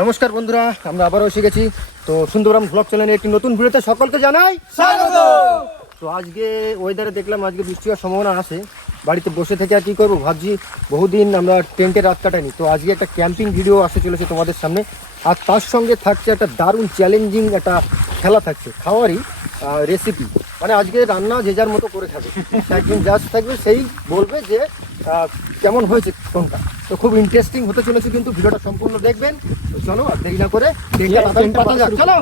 নমস্কার বন্ধুরা, আমরা আবারও এসে গেছি। তো সুন্দরবন ব্লগ চ্যানেলে একটি নতুন ভিডিওতে সকলকে জানাই স্বাগত। তো আজকে ওয়েদারে দেখলাম আজকে বৃষ্টি হওয়ার সম্ভাবনা আছে। বাড়িতে বসে থেকে আর কী করবো ভাবছি, বহুদিন আমরা টেন্টে রাত কাটাইনি। তো আজকে একটা ক্যাম্পিং ভিডিও আসতে চলেছে তোমাদের সামনে, আর তার সঙ্গে থাকছে একটা দারুণ চ্যালেঞ্জিং একটা খেলা থাকছে, খাওয়ারই রেসিপি। মানে আজকে রান্না যে যার মতো করে খাবে, একদিন জাস্ট থাকবে, সেই বলবে যে কেমন হয়েছে কোনটা। তো খুব ইন্টারেস্টিং হতে চলেছে, কিন্তু ভিডিওটা সম্পূর্ণ দেখবেন। তো চলো আর দেরি না করে পাতা যাক, চলো।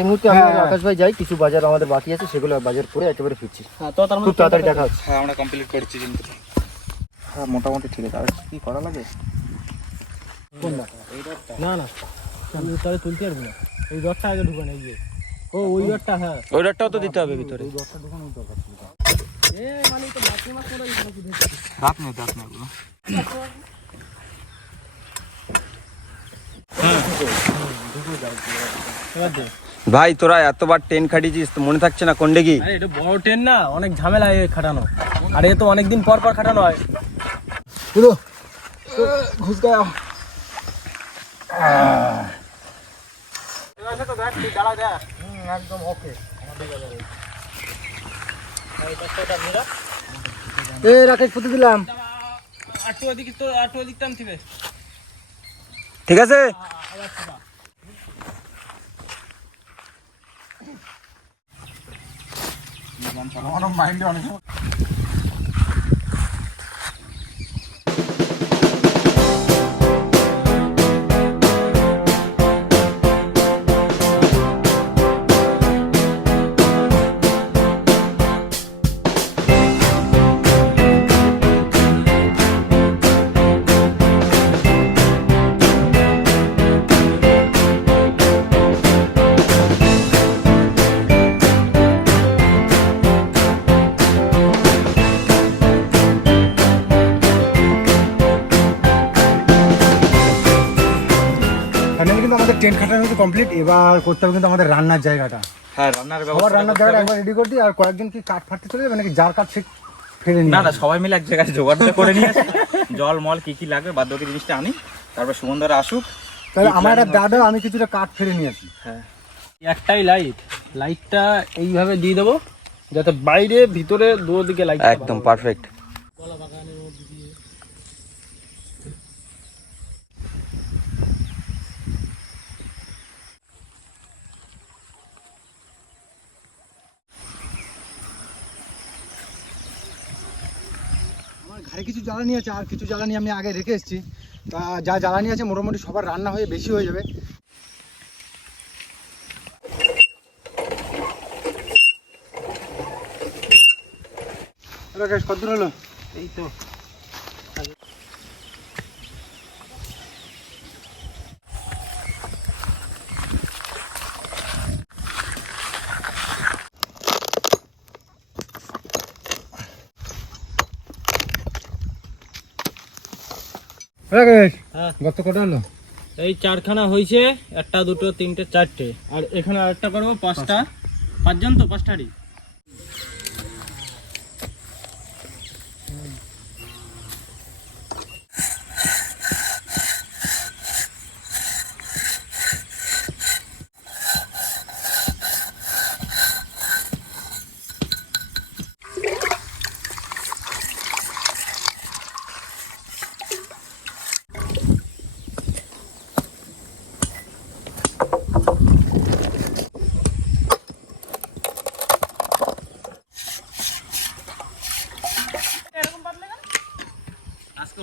এই মুহূর্তে আমি আকাশ ভাই যাই, কিছু বাজার আমাদের বাকি আছে, সেগুলো বাজার করে একেবারে ফিরছি। খুব তাড়াতাড়ি দেখা হচ্ছে। হ্যাঁ, আমরা কমপ্লিট করেছি কিন্তু। হ্যাঁ, মোটামুটি ঠিক আছে। আর কি করা লাগে? না না, তাহলে তুলতে পারবি না। ওই রডটা আগে ঢুকানো, এই যে ওই রডটা। হ্যাঁ, ওই রডটাও তো দিতে হবে ভিতরে। দাঁত নেই এগুলো। ভাই তোরা এতবার ট্রেন খাটিয়েছিস, তো মনে থাকছে না কোনটা কি? এটা বড় ট্রেন না, অনেক ঝামেলা খাটানো, আর এ তো অনেকদিন পর পর খাটানো হয়। ঘুষ গায়া একদম ওকে। রাকেশ পুঁতে দিলাম। ঠিক আছে। আমার মাইন্ডে অনেক ট্রেন খাটানো কিন্তু কমপ্লিট। এবার করতে হবে কিন্তু আমাদের রান্নার জায়গাটা। হ্যাঁ, রান্নার জায়গাটা একবার রেডি করে দিই। আর কয়েকজন কি কাঠ ফাটতে চলে যাবে নাকি? যার কাঠ সে ফেলে নিয়ে না, সবাই মিলে এক জায়গায় জোগাড়টা করে নিয়ে আসি। জল মল কি লাগবে বাদ বাকি জিনিসটা আনি, তারপর সুমনদারা আসুক। তাহলে আমার একটা দাদা, আমি কিছুটা কাঠ ফেলে নিয়ে আসি। হ্যাঁ, একটাই লাইটটা এইভাবে দিয়ে দেবো, যাতে বাইরে ভিতরে দুদিকে লাইট একদম পারফেক্ট। ঘরে কিছু জ্বালানি আছে, আর কিছু জ্বালানি আমি আগে রেখে এসেছি। তা যা জ্বালানি আছে মোটামুটি সবার রান্না হয়ে বেশি হয়ে যাবে। কতদূর হলো? এই তো গত কটা হলো? এই 4খানা হয়েছে, 1টা 2টো 3টে 4টে, আর এখানে আরেকটা করবো 5টা। 5 জন তো 5টারই।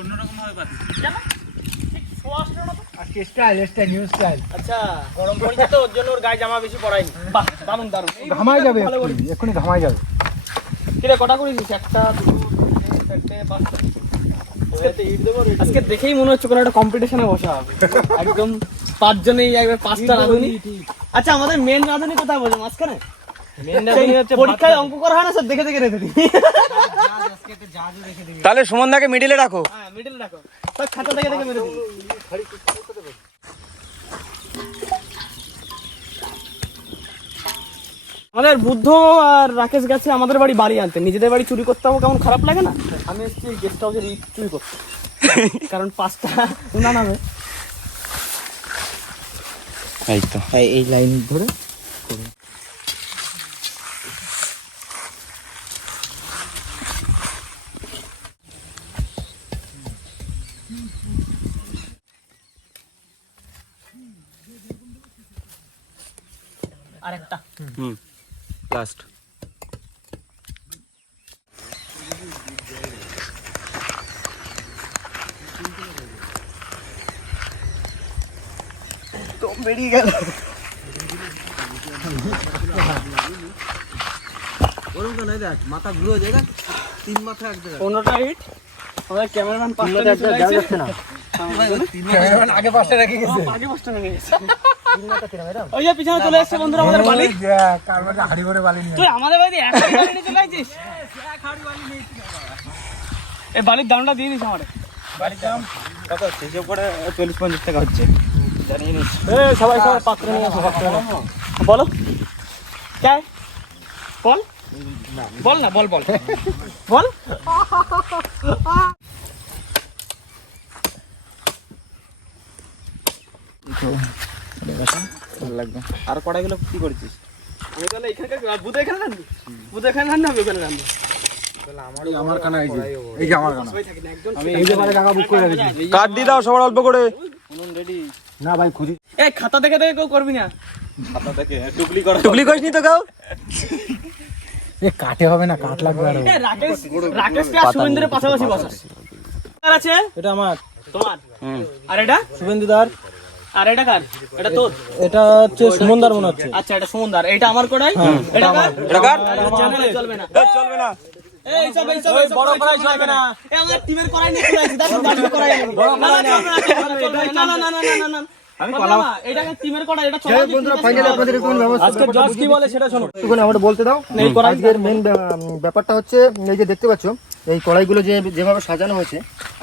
অন্যরকম ভাবে পাতি কেন? আজকে স্টাইল নিউ স্টাইল। আচ্ছা, গরম পড়ছে তো, ওর জন্য ওর গায়ে জামা বেশি পরাইনি। বাহ, দারুণ। ঘামাই যাবে, এক্ষুনি ঘামাই যাবে। কিরে, কটা করেছিস? 1টা 2টো 3টে 4টে 5টা। আজকে দেখেই মনে হচ্ছে কোনো একটা কম্পিটিশনে বসা হবে একদম। 5 জনেই একবার 5টা রাঁধুনি। আচ্ছা, আমাদের মেন রাঁধুনি কোথায় বসে? মাঝখানে? পরীক্ষায় অঙ্ক করা হয় না স্যার, দেখে দেখে রেখে দিই। তাহলে সুমনদাকে মিডিলে রাখো। হ্যাঁ মিডল রাখো, স্যার খাতা দেখে দেখে মেরে দিই। আমাদের বুদ্ধ আর রাকেশ গেছে আমাদের বাড়ি আনতে, নিজেদের বাড়ি চুরি করতে হবে, কেমন খারাপ লাগে না? আমি এসেছি গেস্ট হাউসে চুরি করতে, কারণ 5টা উনা নামে। এই তো এই লাইন ধরে আরেকটা লাস্ট। তো বেরিয়ে গেল। মাথা ঘুরে যায়, 3 মাথা এক জায়গায়। 15টা হিট। আমাদের ক্যামেরাম্যান 5টা নিয়ে চলে আসছে। যাচ্ছে না। আগে 5টা রেখে গেছে। আগে 5টা নিয়ে গেছে। ওই যে পিছনে চলে এসেছে বন্ধুরা আমাদের বালি। কার মধ্যে হাড়ি ভরে বালি নিয়ে। তুই আমাদের বাড়িতে এক বালি নিয়ে চলে আসছিস? এই বালির দামটা দিয়ে দিস আমারে। বাড়ির দাম কত হচ্ছে? হিসেব করে 40-50 টাকা হচ্ছে, জানিয়ে নিস। সবাই পাত্র নিয়ে আসো, পাত্র নিয়ে আসো। বলো কে বল বল না, বল বল বল। ভালো লাগবে। আর কড়াইগুলো কি করছিস? আমি তাহলে এখানকার বুধ এখানে রাখবি, বুধ এখানে রান্না হবে, ওখানে রান্না। আমার কানা এই যে, এই যে আমার কানা। সবাই থাকি না, একজন এই যে বারে কাকা বুক করে রেখেছি। কাট দিয়ে দাও সবার অল্প করে। না ভাই খুঁজি। এই খাতা দেখে দেখে কেউ করবি না। হাতা থেকে টুকলি করা। টুকলি করিস নি তো কেউ? এ কাটে হবে না, কাট লাগবে আরো। এই রাকেশকে আর শুভেন্দুরের পাশাপাশি বসাস। কার আছে? এটা আমার, তোমার। আর এটা শুভেন্দুদার। আর এটা কার? এটা তোর। এটা হচ্ছে সুমনদার মনে হচ্ছে। আচ্ছা এটা সুমনদার, এটা আমার কড়াই। এটা কার? এটা কার? চ্যানেলে চলবে না। চলবে না। এই সব বড় কড়াই চলবে না। এই আমাদের টিমের কড়াই নিয়ে চলে আসি, দাঁড়ান দাঁড়ান কড়াই আনি। না না চলবে না, না না না না না না। আমি কলা এটা একটা টিমের কড়াই, এটা চলে। বন্ধুরা ফাইনালি আপনাদের কোন ব্যবস্থা আজকে জজ কি বলে সেটা শোনো। একটু আমরা বলতে দাও। আজকের মেইন ব্যাপারটা হচ্ছে এই যে দেখতে পাচ্ছ এই কড়াইগুলো যেভাবে সাজানো হয়েছে,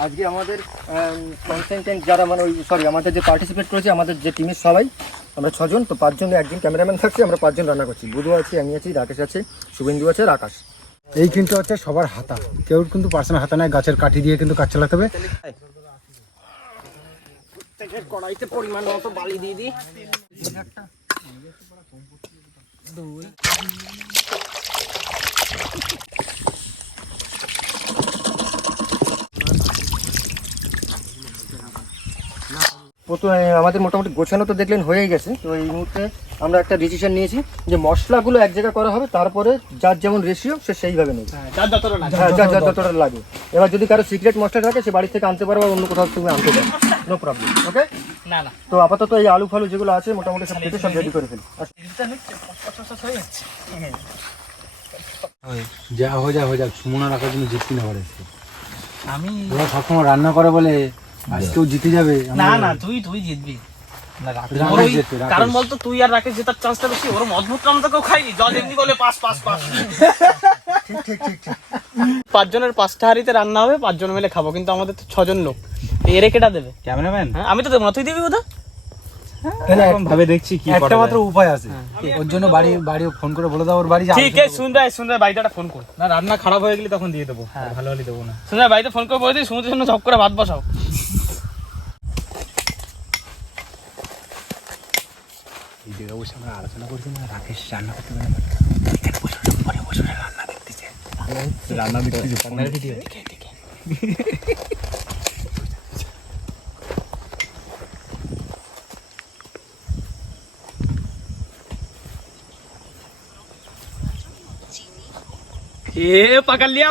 আজকে আমাদের কনসেন্টেন্ট যারা মানে আমাদের যে পার্টিসিপেট করেছে, আমাদের যে টিমের সবাই আমরা 6 জন, তো 5 জন একজন ক্যামেরাম্যান থাকছে, আমরা 5 জন রান্না করছি। বুধু আছে, আমি আছি, রাকেশ আছে, শুভেন্দু আছে, আর আকাশ। এই কিন্তু হচ্ছে সবার হাতা, কেউ কিন্তু পার্সোনাল হাতা নাই, গাছের কাঠি দিয়ে কিন্তু কাজ চালাতে হবে। কড়াইতে পরিমাণ মতো বালি দিয়ে দিই। প্রথমে আমাদের মোটামুটি গোছানো তো দেখলেন হয়েই গেছে। তো এই মুহূর্তে আমরা একটা ডিসিশন নিয়েছি যে মশলাগুলো এক জায়গায় করা হবে, তারপরে যার যেমন রেশিও সে সেইভাবে নেবে। যার যতটা লাগে। হ্যাঁ, যার যতটা লাগে। এবার যদি কারো সিক্রেট মশলা থাকে সে বাড়ি থেকে আনতে পারবে, অন্য কোথাও তুমি আনতে পারবে, নো প্রবলেম। ওকে, না না তো আপাতত এই আলু ফালু যেগুলো আছে মোটামুটি সব কেটে সব রেডি করে ফেলি। যা হয়ে যাক, সুমনা রাখার জন্য জিততে না পারে। আমি ওরা সবসময় রান্না করে বলে আজকেও জিতে যাবে। না না তুই জিতবি। রাকেশ জিতবে, রাকেশ। কারণ বলতো তুই আর রাকেশ জেতার চান্সটা বেশি। ওরম অদ্ভুত রাম তো কেউ খাইনি, জজ এমনি বলে পাস পাস পাস। ঠিক 5 জনের 5টা হাঁড়িতে রান্না হবে, 5 জন মিলে খাবো, কিন্তু আমাদের তো 6 জন লোক। এরে কেটা দেবে? ক্যামেরাম্যান হ্যাঁ, আমি তো দেবো না, তুই দিবি কোথা? এরকম ভাবে দেখছি কি একটা মাত্র উপায় আছে, ওর জন্য বাড়ি ফোন করে বলে দাও ওর বাড়ি ঠিক আছে, শুন ভাই বাড়িতে একটা ফোন কর। না, রান্না খারাপ হয়ে গেলে তখন দিয়ে দেবো, ভালো হলে দেবো না। শুন ভাই বাড়িতে ফোন করে বলে দিই সমুদ্রের জন্য ঝপ করে ভাত বসাও। আমরা আলোচনা করছি না, রাকেশ রান্না করতে পারে না। রান্না দেখতেছি। ए पकड़ लिया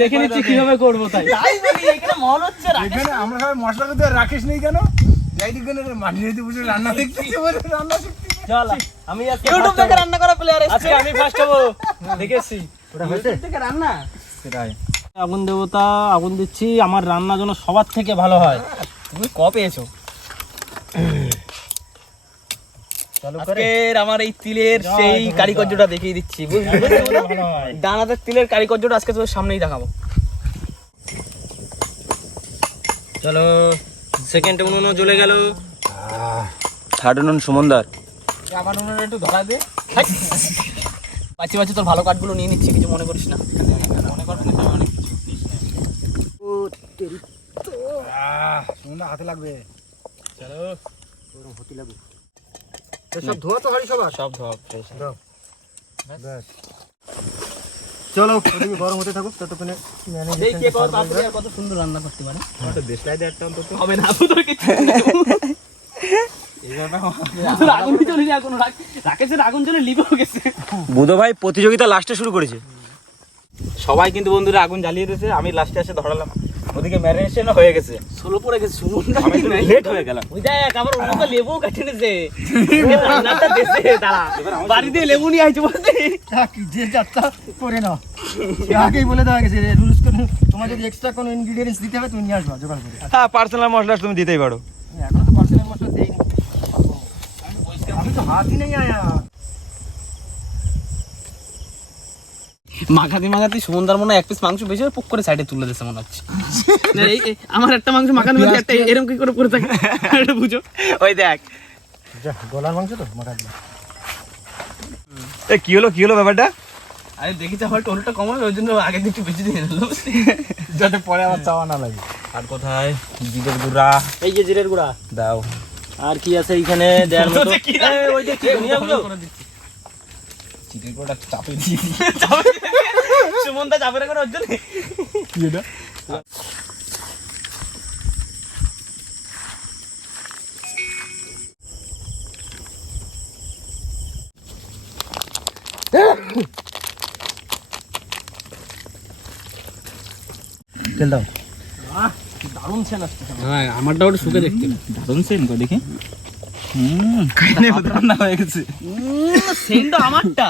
দেখে নিচ্ছি কিভাবে করবো তাই মহল হচ্ছে আমরা সবাই মশলা করতে রাকেশ নেই কেন? যাই দিক মাটি বসে রান্না দেখতে রান্না শিখতে চল আমি আজকে ইউটিউব থেকে রান্না করা প্লেয়ার আজকে আমি ফার্স্ট হবো দেখেছি ওটা হয়েছে থেকে রান্না সেটাই। আগুন দেবতা আগুন দিচ্ছি আমার রান্না যেন সবার থেকে ভালো হয় তুমি ক পেয়েছো চালু করে আজকের আমার এই তিলের সেই কারিগর্যটা দেখিয়ে দিচ্ছি ডানাতে তিলের কারিগর্যটা আজকে তোর সামনেই দেখাবো চলো সেকেন্ড উনুনও জ্বলে গেল থার্ড উনুন সুমনদার। আমার উনুনে একটু ধরা দে বাঁচি বাঁচি তোর ভালো কাঠগুলো নিয়ে নিচ্ছি কিছু মনে করিস না মনে করবি না অনেক সুমনদা হাতে লাগবে। চলো গরম হতে লাগবে তো সব ধোয়া তো হাড়ি সবার সব ধোয়া ফ্রেশ দাও ব্যাস চলো ওদিকে গরম হতে থাকুক ততক্ষণে এই কে কত তাড়াতাড়ি আর কত সুন্দর রান্না করতে পারে একটা দেশলাই দে একটা অন্তত। হবে না আপু তোর কিছু তোর আগুন চলে যায় কোনো রাকেশের আগুন চলে লিভেও গেছে বুধো ভাই প্রতিযোগিতা লাস্টে শুরু করেছে। সবাই কিন্তু বন্ধুরা আগুন জ্বালিয়ে দিয়েছে, আমি লাস্টে এসে ধরালাম। ওদিকে ম্যারিনেশনও হয়ে গেছে, সোলো পড়ে গেছে সুমনদা আমি একটু লেট হয়ে গেলাম। ওই দেখ আবার ওর মতো লেবু কাটে নিছে রান্নাটা দেশে দাঁড়া বাড়িতে লেবু নিয়ে আইছে বলতে কি যে যাত্রা করে নাও সে আগেই বলে দেওয়া গেছে রুলস করে তোমার যদি এক্সট্রা কোনো ইনগ্রিডিয়েন্টস দিতে হবে তুমি নিয়ে আসবা জোগাড় করে হ্যাঁ, পার্সোনাল মশলা তুমি দিতেই পারো। এখন তো পার্সোনাল মশলা দেইনি আমি তো হাতই নেই আয়া মাখাতে সুমনদার মনে এক পিস মাংস বেশি পুক করে সাইডে তুলে দিয়েছে মনে হচ্ছে না, এই আমার একটা মাংস মাখানো মধ্যে একটা এরকম কি করে পড়ে থাকে এটা বুঝো ওই দেখ, যা গলার মাংস তো মাখা দিলাম এ কি হলো ব্যাপারটা? আরে দেখিতে আমার টোলটা কম হয় ওই জন্য আগে একটু বেশি দিয়ে নিলাম যাতে পরে আবার চাওয়া না লাগে। আর কোথায় জিরের গুঁড়া এই যে জিরের গুঁড়া দাও। আর কি আছে এইখানে দেওয়ার মতো এই, ওই যে কি নিয়ে আসলো জিরের গুঁড়াটা চাপে দিয়ে সুমনদা চাপে করে ওর জন্য কি এটা? তেল দাও দারুণ সেন আসছে হ্যাঁ আমারটা ওটা শুকে দেখতে দারুণ সেন কই দেখি। কাইনে রান্না হয়ে গেছে। সেনটা আমারটা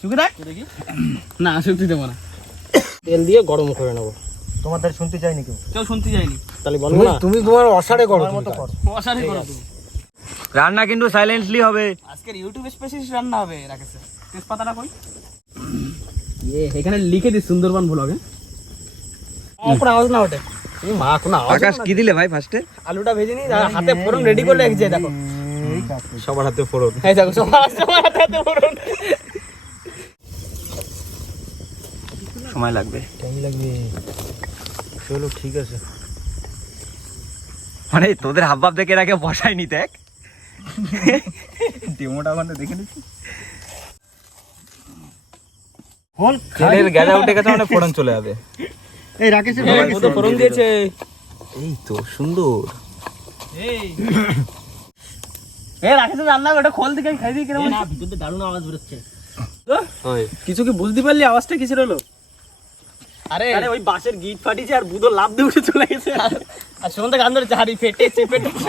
শুকে দেখ দেখি না শুকতে দেবো না তেল দিয়ে গরম করে নেবো তোমাদের শুনতে চাইনি কেউ কেউ শুনতে যায়নি তাহলে বলবো না তুমি তোমার অসাড়ে করো তোমার মতো কর অসারে করো তুমি রান্না কিন্তু সাইলেন্টলি হবে। আজকের ইউটিউব স্পেশাল রান্না হবে রাকেছে তেজপাতাটা কই এখানে লিখে দিস সুন্দরবন ব্লগে কোনো আওয়াজ না ওঠে তুমি মা কোনো আওয়াজ আকাশ কি দিলে ভাই ফার্স্টে? আলুটা ভেজে নি হাতে ফোড়ন রেডি করে রেখেছে দেখো এই কাজ করছি। সবার হাতে ফোড়ন। এই দেখো সবার হাতে ফোড়ন সময় লাগবে, টাইম লাগবে চলো ঠিক আছে মানে তোদের হাবভাব দেখে এর আগে বসায়নি দেখ। ডেমোটা ওখানে দেখে নিচ্ছি। বল তেলের গ্যাজা উঠে গেছে মানে ফোড়ন চলে যাবে। এই রাকেশের এই বাবা তো ফোড়ন দিয়েছে এই তো সুন্দর। এই রাকেশ রান্না ওটা খোল দিকে খাই দিই কিরকম না ভিতরে দারুণ আওয়াজ বেরোচ্ছে কিছু কি বুঝতে পারলি আওয়াজটা কিসের হলো? আরে আরে ওই বাঁশের গিট ফাটিছে আর বুদো লাভ দিয়ে উঠে চলে গেছে আর সুমনদা গান ধরেছে হাড়ি ফেটেছে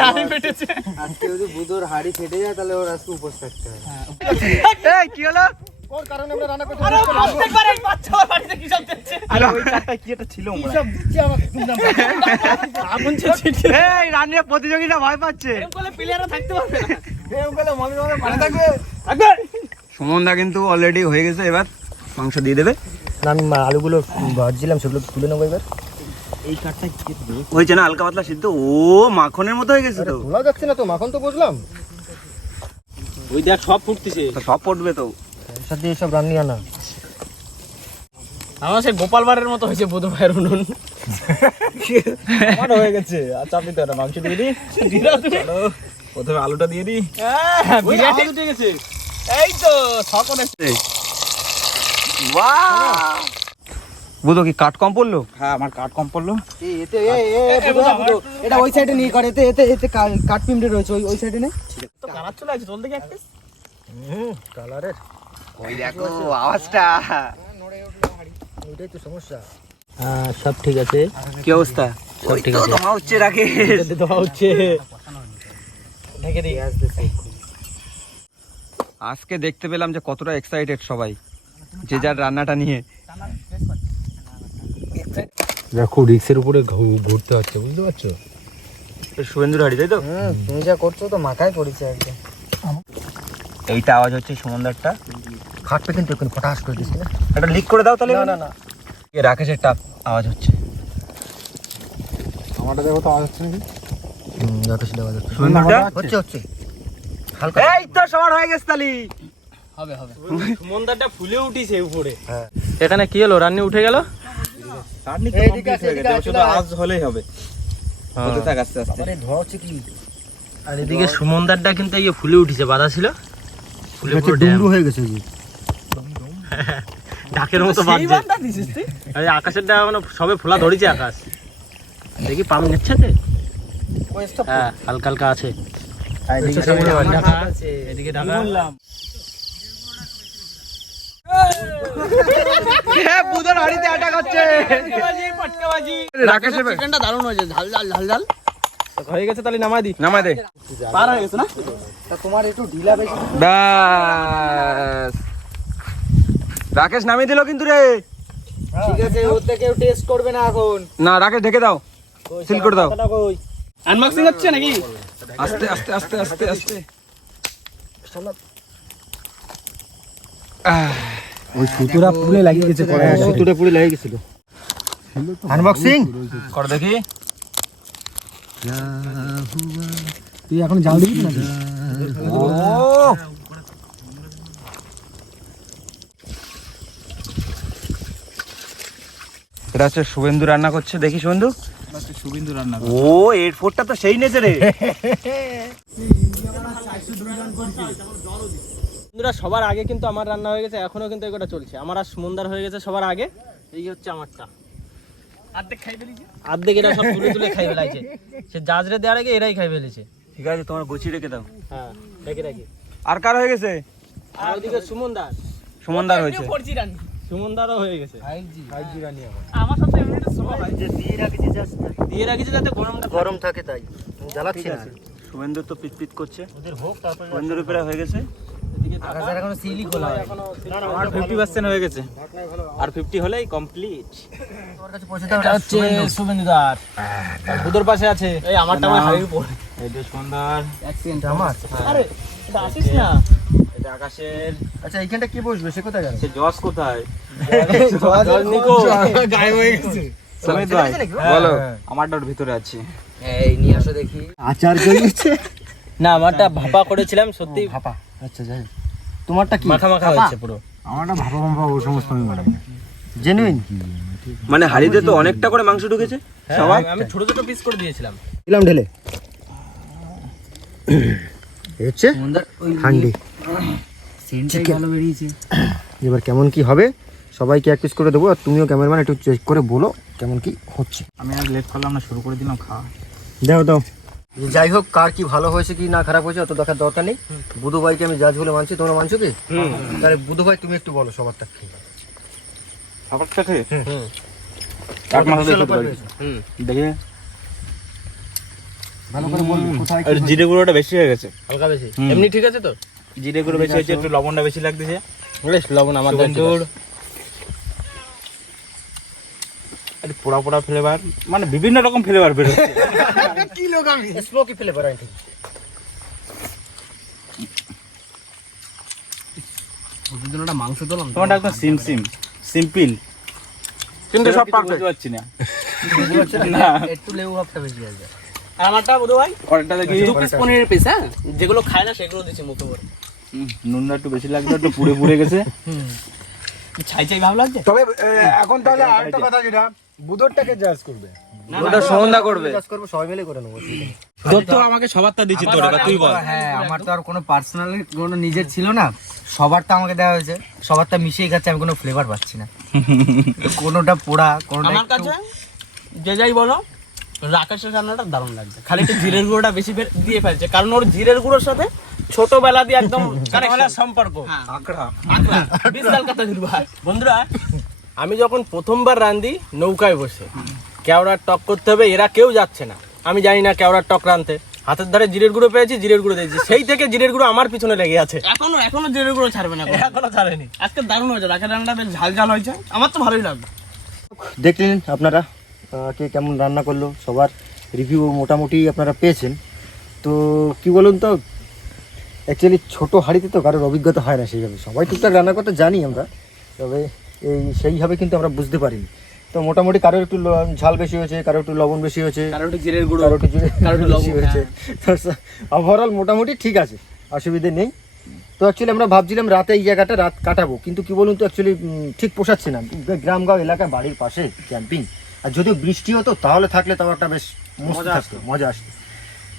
হাড়ি ফেটেছে আজকে যদি বুধর হাড়ি ফেটে যায় তাহলে ওর আজকে উপোস থাকতে হবে এই কি হলো? ওর কারণে আমরা রান্না করতে আরে প্রত্যেকবার এই বাচ্চা বাড়িতে কি সব দিচ্ছে আরে ওই চারটা কি একটা ছিল কি সব দিচ্ছে আমাকে শুনলাম আগুন ছিটছে এই রান্নার প্রতিযোগিতা ভয় পাচ্ছে। এরকম করলে প্লেয়াররা থাকতে পারবে না এরকম করলে মনে মনে পানি থাকবে একবার সুমনদা কিন্তু অলরেডি হয়ে গেছে, এবার মাংস দিয়ে দেবে। না আমি আলুগুলো ভাজছিলাম সেগুলো তুলে নেবো এবার এই কাঠটা কি হয়েছে না হালকা পাতলা সিদ্ধ? ও মাখনের মতো হয়ে গেছে তো। তোলা যাচ্ছে না তো মাখন তো বুঝলাম ওই দেখ সব ফুটতেছে তো সব পড়বে তো। এর সাথে এসব রান্নি আনা আমার সেই গোপাল বারের মতো হয়েছে বুধ ভাইয়ের উনুন আমার হয়ে গেছে। আচ্ছা আপনি তো একটা মাংস দিয়ে দিই। চলো, প্রথমে আলুটা দিয়ে দিই। বিরাট উঠে গেছে এই তো সকলে বুধো কি কাঠ কম পড়লো? হ্যাঁ আমার কাঠ কম পড়লো। এতে এটা ওই সাইডে নিয়ে করে এতে এতে এতে কাঠ পিমড়ে রয়েছে ওই সাইডে নেই তো কালার চলে আছে চল দেখি একটা কালারের ওই দেখো আওয়াজটা। ওইটাই তো সমস্যা সব ঠিক আছে কি অবস্থা? সব ঠিক আছে। তোমার হচ্ছে রাখে দেওয়া হচ্ছে ঢেকে দিই আজকে দেখতে পেলাম যে কতটা এক্সাইটেড সবাই যে যার রান্নাটা নিয়ে। খুব রিক্সের উপরে ঘুরতে হচ্ছে, বুঝতে পারছো? শুভেন্দুর হাড়ি, তাই তো? তুমি যা করছো তো মাথায় পড়েছে একদম। এইটা আওয়াজ হচ্ছে সুমনদারটা। ফাটবে কিন্তু এখন ফটাস করে দিচ্ছি না। একটা লিক করে দাও তাহলে। না না রাকেশের টাপ আওয়াজ হচ্ছে। আমারটা দেখো তো আওয়াজ হচ্ছে নাকি? রাকেশ দেওয়া যাচ্ছে। সুমনদারটা হচ্ছে হালকা। এই তো সবার হয়ে গেছে তালি। হবে সুমনদারটা ফুলে উঠিছে উপরে। হ্যাঁ। এখানে কি হলো, রান্নি উঠে গেল? রান্নি তো এইদিকে কমপ্লিট আছে, হয়ে গেছে, এদিকে শুধু আছে। আওয়াজ হলেই হবে। হতে থাক আস্তে আস্তে। আরে ধোয়া হচ্ছে কি? আর এদিকে সুমনদারটা কিন্তু এই ফুলে উঠিছে, বাধা ছিল, ফুলে হচ্ছে পুরো ড্যাম। ডুমরু হয়ে গেছে যে। ঢাকের মতো বাজছে। আরে আকাশের ডা মানে সবে ফোলা ধরেছে আকাশ। দেখি পাম নিচ্ছে তে? হ্যাঁ, হালকা হালকা আছে। এদিকে ঢাকা, এদিকে ঢাকা। বুধন হাড়িতে অ্যাটাক হচ্ছে। রাকেশ চিকেনটা দারুণ হয়েছে, ঝাল ঝাল ঝাল ঝাল। হয়ে গেছে, তাহলে নামাই দি। নামাই দে। পার হয়ে গেছে না? তা তোমার একটু ঢিলা বেশি। ব্যাস, রাকেশ নামিয়ে দিল কিন্তু রে। ঠিক আছে, ওতে কেউ টেস্ট করবে না এখন। না, রাকেশ ঢেকে দাও, সিল করে দাও। আনবক্সিং হচ্ছে নাকি? আস্তে আস্তে আস্তে আস্তে আস্তে। ওই সুতোটা পুলে লাগিয়ে গেছে পরে। সুতোটা পুরো লেগে গেছিল। আনবক্সিং কর দেখি। তুই এখন জাল দিবি নাকি? ও এটা হচ্ছে শুভেন্দু রান্না করছে, দেখি শুভেন্দু। ও এয়ারপোর্টটা তো সেই নেছে রে। বন্ধুরা, সবার আগে কিন্তু আমার রান্না হয়ে গেছে, এখনো কিন্তু এগুলো চলছে। আমার আর সুমনদার হয়ে গেছে সবার আগে। এই হচ্ছে আমারটা। আর্ধেক এরা সব তুলে তুলে খাই ফেলাইছে। সে জাজরে দেওয়ার আগে এরাই খাই ফেলেছে। ঠিক আছে, তোমার গুছিয়ে রেখে দাও। হ্যাঁ, রেখে রাখি। আর কার হয়ে গেছে? আর ওদিকে সুমনদার, সুমনদার হয়েছে। সুমনদারও হয়ে গেছে। 5G রানি এখন। আমার সাথে এমনিতে স্লো হয়। যে দিয়ে রাখেছি জাস্ট দিয়ে রাখিছে যাতে গরমটা গরম থাকে তাই। জ্বালাচ্ছি না। শুভেন্দু তো পিট পিট করছে। ওদের হোক তারপরে। শুভেন্দুর উপরে হয়ে গেছে। আকাশের এখনো সিলি খোলা হয়। আমার 50% হয়ে গেছে, আর 50 হলেই কমপ্লিট। তোমার কাছে পয়সা দাও। এটা হচ্ছে সুবেন্দুদার। বুদর পাশে আছে। এই আমারটা আমার হাড়ির উপর। এটা সুন্দর। অ্যাক্সিডেন্ট আমার। আরে এটা আসিস না। এটা আকাশের। আচ্ছা এইখানটা কি বসবে সে কোথায় গেল? সে জজ কোথায়? নিকো গায়েব হয়ে গেছে। সমিত ভাই বলো। আমারটা ওর ভিতরে আছে। এই নিয়ে আসো দেখি। আচার করেছে। না, আমারটা ভাপা করেছিলাম সত্যি। ভাপা। আচ্ছা যাই। তোমারটা কি? মাখা মাখা হয়েছে পুরো। আমারটা ভাপা ভাপা ও সমস্ত আমি বানাই না। জেনুইন। মানে হাড়িতে তো অনেকটা করে মাংস ঢুকেছে। সবাই আমি ছোট ছোট পিস করে দিয়েছিলাম। দিলাম ঢেলে। এই হচ্ছে হান্ডি। সেন্টটাই ভালো বেরিয়েছে। এবার কেমন কি হবে সবাইকে এক পিস করে দেবো, আর তুমিও ক্যামেরাম্যান একটু চেক করে বলো কেমন কি হচ্ছে। আমি আর লেট করলাম না, শুরু করে দিলাম খাওয়া। দাও দাও। যাই হোক, কার কি ভালো হয়েছে কি না খারাপ হয়েছে অত দেখার দরকার নেই। বুধু ভাইকে আমি জাজ বলে মানছি, তোমরা মানছো কি? তাহলে বুধু ভাই তুমি একটু বলো সবারটা কি। খাবারটা খেয়ে হুম। এক মাস বিশাল দেখে ব্যাপার হয়েছে। দেখে ভালো করে বলবি কোথায় কি আর জিরে গুঁড়োটা বেশি হয়ে গেছে। হালকা বেশি। এমনি ঠিক আছে তো? জিরে গুঁড়ো বেশি হয়েছে, একটু লবণটা বেশি লাগতেছে। বেশ লবণ আমার সুগন্ধুর একটু পোড়া পোড়া ফ্লেভার, মানে বিভিন্ন রকম ফ্লেভার বেরোচ্ছে। কি লোক আমি স্মোকি ফ্লেভার আইটেম। দুজনটা মাংস দিলাম। তোমারটা একদম সিম্পল, কিন্তু সব পারফেক্ট পাচ্ছি না। না, একটু লেবু ভাবটা বেশি আছে। আর আমারটা বুধু ভাই পরেরটা দেখি। 2 পিস পনিরের পিস, হ্যাঁ, যেগুলো খায় না সেগুলো দিছি মুখে করে। নুনটা একটু বেশি লাগলো, একটু পুড়ে পুড়ে গেছে। ছাই ছাই ভাব লাগছে। তবে এখন তাহলে আরেকটা কথা, যেটা বুদরটাকে জাজ করবে। ওটা সুমনদা করবে। কাজ করব সবাই মিলে করে নেবো। তোর তো আমাকে সবারটা দিচ্ছি, তোর এবার তুই বল। হ্যাঁ, আমার তো আর কোনো পার্সোনাল কোনো নিজের ছিল না, সবারটা আমাকে দেওয়া হয়েছে, সবারটা মিশিয়ে খাচ্ছে, আমি কোনো ফ্লেভার পাচ্ছি না। কোনোটা পোড়া, কোনোটা আমার কাছে যে যাই বলো, রাকেশের রান্নাটা দারুণ লাগছে। খালি একটু জিরের গুঁড়োটা বেশি দিয়ে ফেলছে, কারণ ওর জিরের গুঁড়োর সাথে ছোটবেলা দিয়ে একদম সম্পর্ক। বিশাল কথা ভাই। বন্ধুরা, আমি যখন প্রথমবার রান্ধি নৌকায় বসে, কেওড়ার টক করতে হবে, এরা কেউ যাচ্ছে না, আমি জানি না কেওড়ার টক রাঁধতে, হাতের ধারে জিরের গুঁড়ো পেয়েছি, জিরের গুঁড়ো দিয়েছি, সেই থেকে জিরের গুঁড়ো আমার পিছনে লেগে আছে। এখনো জিরের গুঁড়ো ছাড়বে না, এখনো ছাড়েনি। আজকে দারুণ হয়েছে, রাখা রান্নাটা বেশ ঝাল ঝাল হয়েছে, আমার তো ভালোই লাগবে। দেখলেন আপনারা কে কেমন রান্না করলো, সবার রিভিউ মোটামুটি আপনারা পেয়েছেন। তো কি বলুন তো, অ্যাকচুয়ালি ছোটো হাঁড়িতে তো কারোর অভিজ্ঞতা হয় না সেইভাবে, সবাই টুকটাক রান্না করতে জানি আমরা, তবে সেইভাবে কিন্তু আমরা বুঝতে পারিনি। তো মোটামুটি কারোর একটু ঝাল বেশি হয়েছে, কারোর একটু লবণ বেশি হয়েছে, কারো একটু জিরের গুঁড়ো, কারোর একটু কারোর একটু বেশি লবণ, হয়েছে। ওভারঅল মোটামুটি ঠিক আছে, অসুবিধে নেই। তো অ্যাকচুয়ালি আমরা ভাবছিলাম রাতে এই জায়গাটা রাত কাটাবো, কিন্তু কি বলুন তো অ্যাকচুয়ালি ঠিক পোষাচ্ছে না, গ্রামগাঁও এলাকা, বাড়ির পাশে ক্যাম্পিং, আর যদিও বৃষ্টি হতো তাহলে থাকলে তাও একটা বেশ মজা আসতো, মজা আসতো।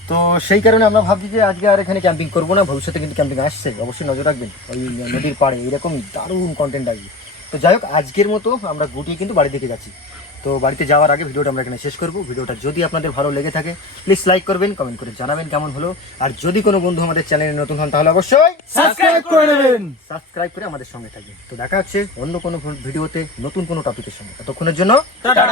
তো সেই কারণে আমরা ভাবছি যে আজকে আর এখানে ক্যাম্পিং করবো না, ভবিষ্যতে কিন্তু ক্যাম্পিং আসছে, অবশ্যই নজর রাখবেন ওই নদীর পাড়ে, এরকম দারুণ কন্টেন্ট আসবে। তো যাই হোক, আজকের মতো আমরা গুটিয়ে কিন্তু বাড়ি দিকে যাচ্ছি। তো বাড়িতে যাওয়ার আগে ভিডিওটা আমরা এখানে শেষ করবো। ভিডিওটা যদি আপনাদের ভালো লেগে থাকে প্লিজ লাইক করবেন, কমেন্ট করে জানাবেন কেমন হলো। আর যদি কোনো বন্ধু আমাদের চ্যানেলে নতুন হন তাহলে অবশ্যই সাবস্ক্রাইব করে নেবেন। সাবস্ক্রাইব করে আমাদের সঙ্গে থাকবেন। তো দেখা হচ্ছে অন্য কোনো ভিডিওতে নতুন কোনো টপিকের সঙ্গে, ততক্ষণের জন্য টাটা।